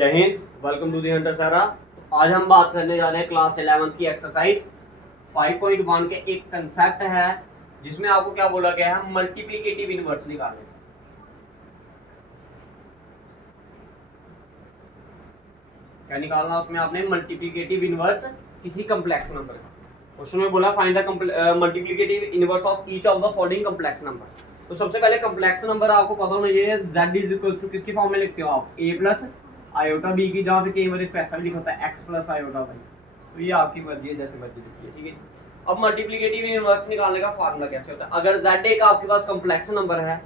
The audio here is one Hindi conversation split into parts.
जय हिंद, welcome to the hunter Sara. आज हम बात करने जा रहे हैं क्लास 11 की एक्सरसाइज 5.1 के एक कंसेप्ट है जिसमें आपको क्या बोला गया है, मल्टीप्लिकेटिव इनवर्स निकालने। क्या निकालना उसमें आपने? मल्टीप्लिकेटिव इनवर्स किसी कम्प्लेक्स नंबर का। क्वेश्चन में बोला find the multiplicative inverse of each of the following complex number. तो सबसे पहले कम्प्लेक्स नंबर आपको पता होना चाहिए z इज इक्वल्स टू किसकी फॉर्म में लिखते हो आप? a प्लस आयोटा b की, जहाँ पे कई बार स्पेशल लिखा होता है x प्लस आयोटा y। तो ये आपकी मर्जी है, जैसे मर्जी लिखिए, ठीक है। अब मल्टीप्लिकेटिव इनवर्स निकालने का फार्मूला कैसे होता है? अगर z एक आपके पास कम्प्लेक्स नंबर है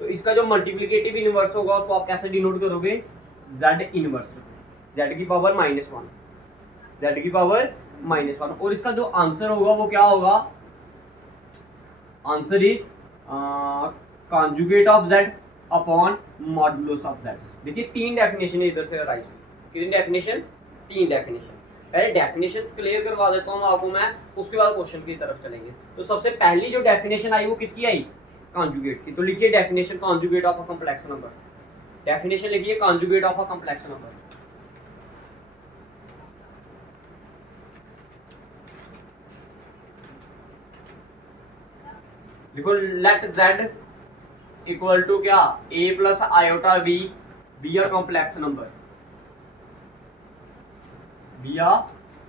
तो इसका जो मल्टीप्लिकेटिव इनवर्स होगा उसको आप कैसे डिनोट करोगे? z इनवर्स, z की पावर -1, z की पावर -1। और इसका जो आंसर होगा वो क्या होगा? Answer is conjugate of z upon modulus of z। देखिए तीन डेफिनेशन इधर से अराइज हुई। कितनी डेफिनेशन? तीन डेफिनेशन। पहले डेफिनेशंस क्लियर करवा देता हूँ आपको मैं, उसके बाद क्वेश्चन की तरफ चलेंगे। तो सबसे पहली जो डेफिनेशन आई वो किसकी आई? कॉन्जुगेट की। तो लिखिए definition conjugate of a complex number. Definition लिखिए conjugate of a complex number. देखो लेट z इक्वल टू क्या? a plus iota b be a complex number, be a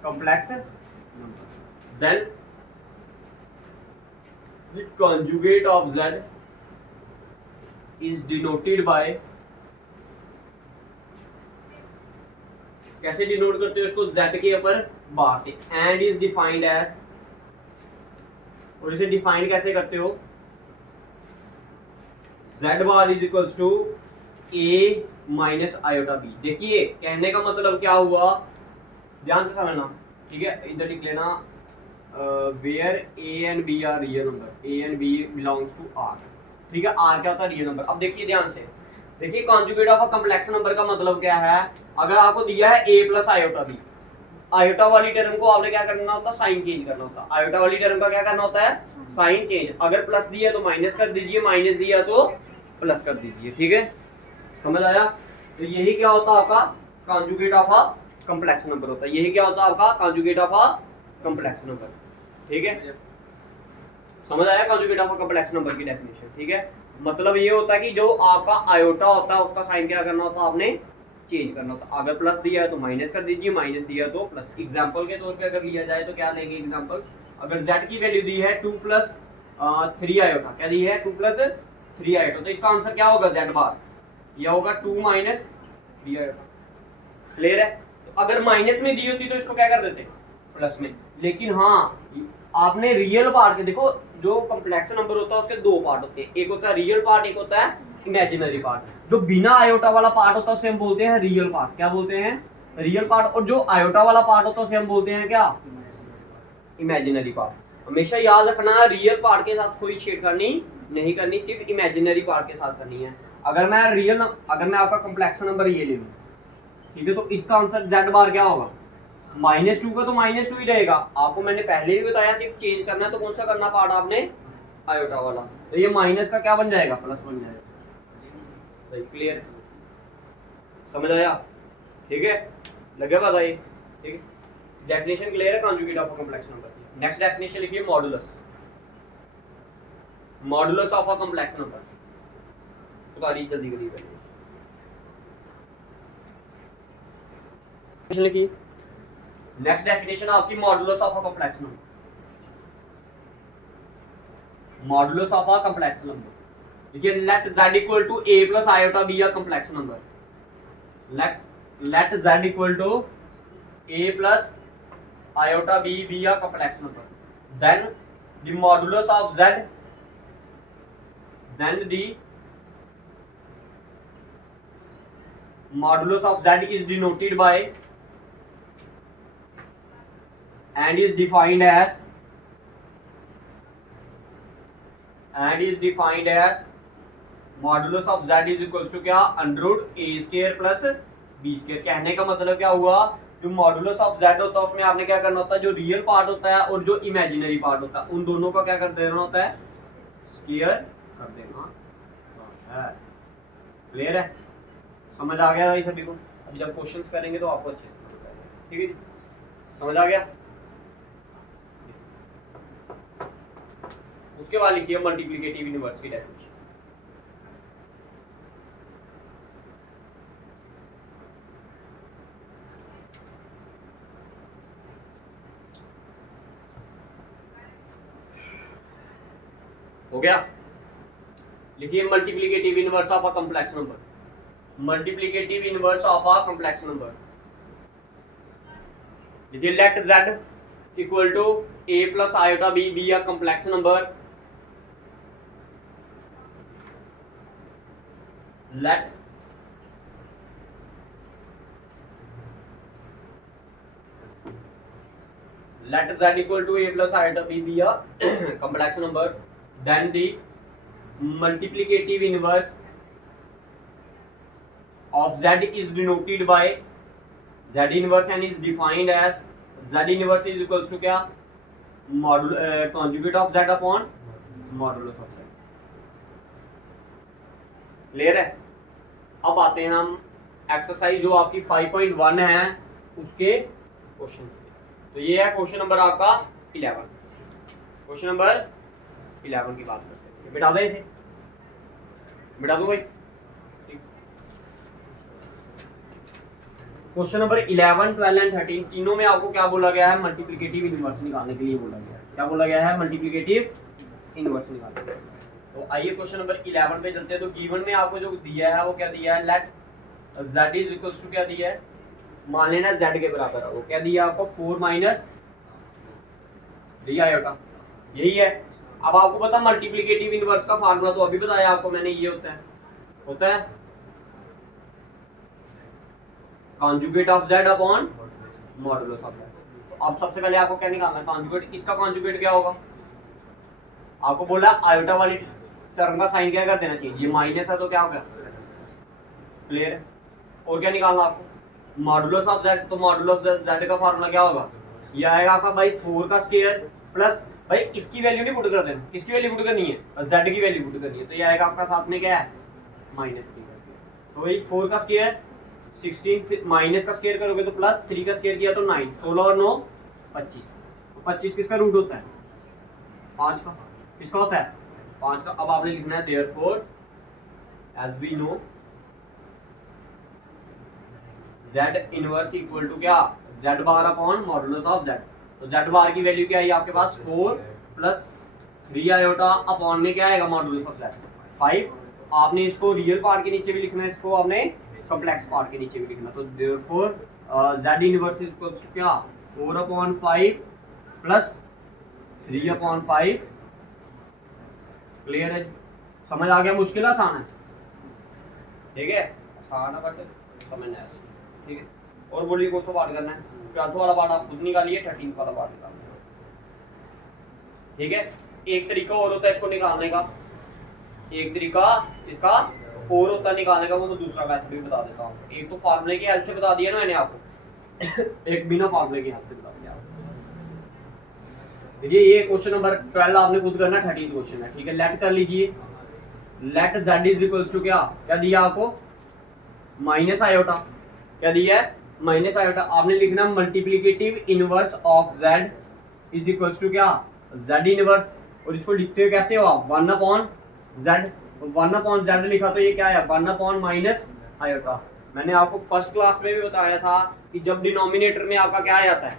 complex number. Then the conjugate of z is denoted by, कैसे डिनोट करते हो इसको? z के ऊपर बार से, एंड इज डिफाइंड एज, और इसे डिफाइन कैसे करते हो? z bar is equals to a minus iota b। देखिए कहने का मतलब क्या हुआ, ध्यान से समझना, ठीक है। इधर लिख लेना where a and b are real number, a and b belongs to r, ठीक है। r क्या होता है? Real number. अब देखिए ध्यान से, देखिए conjugate of a complex number का मतलब क्या है? अगर आपको दिया है a plus iota b, iota वाली टर्म को आपने क्या करना होता है? साइन चेंज करना होता है। आयोटा वाली टर्म का क्या करना होता है? Sign change. अगर प्लस दिया तो माइनस कर दीजिए, माइनस दिया तो प्लस कर दीजिए, ठीक है। समझ आया? तो यही क्या होता है आपका conjugate of a complex number होता है। यही क्या होता है आपका conjugate of a complex number, ठीक है। समझ आया conjugate of a complex number की डेफिनेशन, ठीक है। मतलब ये होता है कि जो आपका आयोटा होता है उसका साइन क्या करना होता है? आपने चेंज करना होता है। अगर प्लस दिया है तो माइनस कर दीजिए, माइनस दिया तो प्लस। एग्जांपल के तौर पे अगर लिया जाए तो क्या लेंगे एग्जांपल? अगर z की वैल्यू दी है 2 प्लस 3 आयोटा, क्या दी है? 2 प्लस 3 आयोटा। तो इसका आंसर क्या होगा? z बार यह होगा 2 माइनस 3 आयोटा। क्लियर है? तो अगर माइनस में दी होती तो इसको क्या कर देते? प्लस में। लेकिन हाँ, आपने रियल पार्ट के, देखो जो कॉम्प्लेक्स नंबर होता है उसके दो पार्ट होते हैं, एक होता है रियल पार्ट, एक होता है इमेजिनरी पार्ट। जो बिना आयोटा वाला पार्ट होता है उसे हम बोलते हैं रियल पार्ट। क्या बोलते हैं? Real part. और जो आयोटा वाला पार्ट होता है उसे हम बोलते हैं क्या? Imaginary part. हमेशा याद रखना, रियल पार्ट के साथ कोई छेड़खानी नहीं करनी, सिर्फ इमेजिनरी पार्ट के साथ करनी है। अगर मैं आपका कॉम्प्लेक्स नंबर ये ले लूं, ठीक है, तो इसका आंसर z बार क्या होगा? -2 का तो -2 ही रहेगा। आपको मैंने पहले भी बताया सिर्फ चेंज करना है, तो कौन सा करना पार्ट आपने? आयोटा वाला। तो ये माइनस का क्या बन जाएगा? प्लस बन जाएगा। क्लियर? समझ आया? ठीक है, लगे बताइए, ठीक है। डेफिनेशन क्लियर है conjugate of a complex number की। नेक्स्ट डेफिनेशन लिखिए modulus, modulus of a complex number. तो तारीख जल्दी करिए, लिखिए। नेक्स्ट डेफिनेशन आपकी modulus of a complex number, modulus of a complex number. देखिए let z equal to a plus iota b a complex number. Let z equal to a plus iota b be a complex number. Then the modulus of z, then the modulus of z is denoted by and is defined as modulus of z is equals to क्या? √a² plus b²। कहने का मतलब क्या हुआ? जो मॉडुलस ऑफ z होता है उसमें आपने क्या करना होता है? जो रियल पार्ट होता है और जो इमेजिनरी पार्ट होता है उन दोनों का क्या कर देना होता है? स्क्वायर कर देना है। क्लियर है? समझ आ गया भाई सभी को? अभी जब क्वेश्चंस करेंगे तो आपको अच्छे से समझ आएगा। ठीक है जी, समझ आ गया। उसके बाद लिखिए मल्टीप्लिकेटिव इनवर्स की डेफिनेशन। हो गया, लिखिए multiplicative inverse of a complex number. Multiplicative inverse of a complex number, लिखिए let z equal to a plus iota b be a complex number. Let z equal to a plus iota b be a complex number, then the multiplicative inverse of z is denoted by z inverse and is defined as z inverse is equals to क्या, conjugate of z upon modulus of z। Clear है। अब आते हैं हम एक्सरसाइज जो आपकी 5.1 है उसके क्वेश्चन पे। तो ये है क्वेश्चन नंबर आपका 11। क्वेश्चन नंबर 11 की बात करते हैं। बिठा दें इसे, बिठा दूं भाई। क्वेश्चन नंबर 11, 12 एंड 13 तीनों में आपको क्या बोला गया है, मल्टीप्लिकेटिव इनवर्स निकालने के लिए बोला गया है। क्या बोला गया है, मल्टीप्लिकेटिव इनवर्स निकालने के लिए। तो आइए क्वेश्चन नंबर 11 पे चलते हैं। तो गिवन में आपको जो दिया है वो क्या दिया है, let z is equals to क्या दिया है, मान लेना z के बराबर है। वो क्या दिया आपको, 4 माइनस दिया आयोटा, यही है। अब आपको पता मल्टीप्लिकेटिव इनवर्स का फार्मूला तो अभी बताया आपको मैंने, ये होता है conjugate of z upon modulus of z। तो अब सबसे पहले आपको क्या निकालना है, कॉन्जुगेट। इसका कॉन्जुगेट क्या होगा, आपको बोला आयोटा वाली टर्म का साइन क्या कर देना चाहिए, ये माइनस है तो क्या हो गया, क्लियर है। और क्या निकालना आपको, मॉडुलस ऑफ z। तो मॉडुलस ऑफ z का फार्मूला क्या होगा, ये आएगा आपका भाई 4 का स्क्वायर प्लस, भाई इसकी वैल्यू नहीं पुट कर देना, किसकी वैल्यू पुट करनी है, z की वैल्यू पुट करनी है। तो ये आएगा आपका साथ में क्या है, -3 का स्क्वायर। तो वही 4 का स्क्वायर 16, माइनस का स्क्वायर करोगे तो प्लस, 3 का स्क्वायर किया तो 9, 16 और 9 25। तो 25 किसका रूट होता है, 5 का। किसका होता है, 5 का। अब आपने लिखना है therefore as we know z inverse equal to क्या, z bar upon modulus of z। तो z बार की वैल्यू क्या है आपके पास, 4 प्लस 3 आयोटा अपॉन में क्या आएगा, मॉडुलस ऑफ z 5। आपने इसको रियल पार्ट के नीचे भी लिखना है, इसको आपने कॉम्प्लेक्स पार्ट के नीचे भी लिखना। तो therefore z inverse equal to क्या, 4 अपॉन 5 प्लस 3 अपॉन 5। क्लियर है, समझ आ गया। मुश्किल आसान है, ठीक है, आसान है बट समझना है, ठीक है। और बोलिए कौन सा पार्ट करना है, 12th वाला पार्ट आप खुद निकालिए, 13th वाला पार्ट निकालिए, ठीक है। एक तरीका और होता है इसको निकालने का, एक तरीका इसका और होता है निकालने का, वो मैं दूसरा मेथड भी बता देता हूँ। एक तो फार्मूले की हेल्प से बता दिया ना मैंने आपको एक बिना फार्मूले की हेल्प से बता दिया आपको। देखिए ये क्वेश्चन नंबर 12 आपने खुद करना, 13th क्वेश्चन है, ठीक है। लेट कर लीजिए, let z is equals to क्या दिया आपको, माइनस आयोटा। क्या दिया है, माइनस आयोटा। आपने लिखना multiplicative inverse of z is equals to क्या, z इनवर्स। और इसको लिखते हो कैसे हो आप, 1 अपॉन z। 1 अपॉन z लिखा तो ये क्या है, 1 अपॉन माइनस आयोटा। मैंने आपको फर्स्ट क्लास में भी बताया था कि जब डिनोमिनेटर में आपका क्या आ जाता है,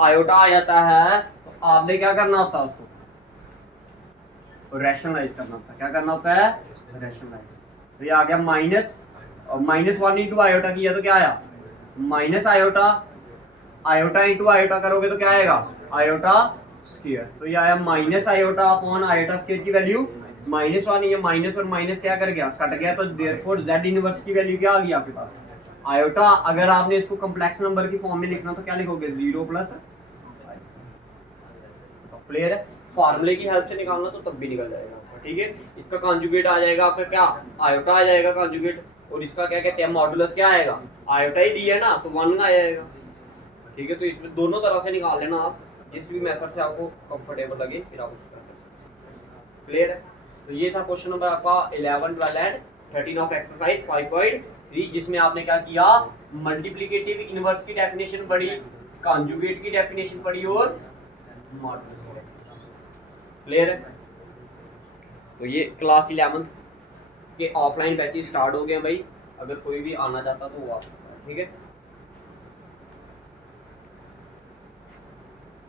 आयोटा आ जाता है, तो आपने क्या करना होता है, उसको रैशनलाइज करना होता है। क्या करना होता है, रैशनलाइज। तो ये आ गया माइनस, और -1 इंटू आयोटा किया तो क्या आया, minus iota. Iota into iota करोगे तो क्या आएगा, आयोटा स्क्वायर। तो ये आया minus iota upon iota square की वैल्यू -1। ये माइनस और माइनस क्या कर गया, कट गया। तो देयरफॉर z इनवर्स की वैल्यू क्या आ गई आपके पास, आयोटा। अगर आपने इसको कॉम्प्लेक्स नंबर की फॉर्म में लिखना तो क्या लिखोगे, 0 प्लस। क्लियर है, फार्मूले की हेल्प से निकालना तो तब भी निकल जाएगा आपका, ठीक है। इसका कॉन्जुगेट आ जाएगा आपका क्या, आयोटा आ जाएगा कॉन्जुगेट। और इसका क्या कहते हैं, मॉडुलस क्या आएगा, आयोटा ही दिया है ना, तो 1 आ जाएगा, ठीक है। तो इसमें दोनों तरह से निकाल लेना आप, जिस भी मेथड से आपको कंफर्टेबल लगे फिर आप उसका कर सकते हैं। क्लियर है। तो ये था क्वेश्चन नंबर आपका 11, 12 एंड 13 ऑफ एक्सरसाइज 5.3, जिसमें आपने क्या किया, मल्टीप्लिकेटिव इनवर्स की डेफिनेशन पढ़ी, कॉन्जुगेट की डेफिनेशन पढ़ी और मॉडुलस की डेफिनेशन। क्लियर है? तो ये क्लास 11 के ऑफलाइन बैचेस स्टार्ट हो गए भाई, अगर कोई भी आना चाहता तो वो आ सकता है। ठीक है।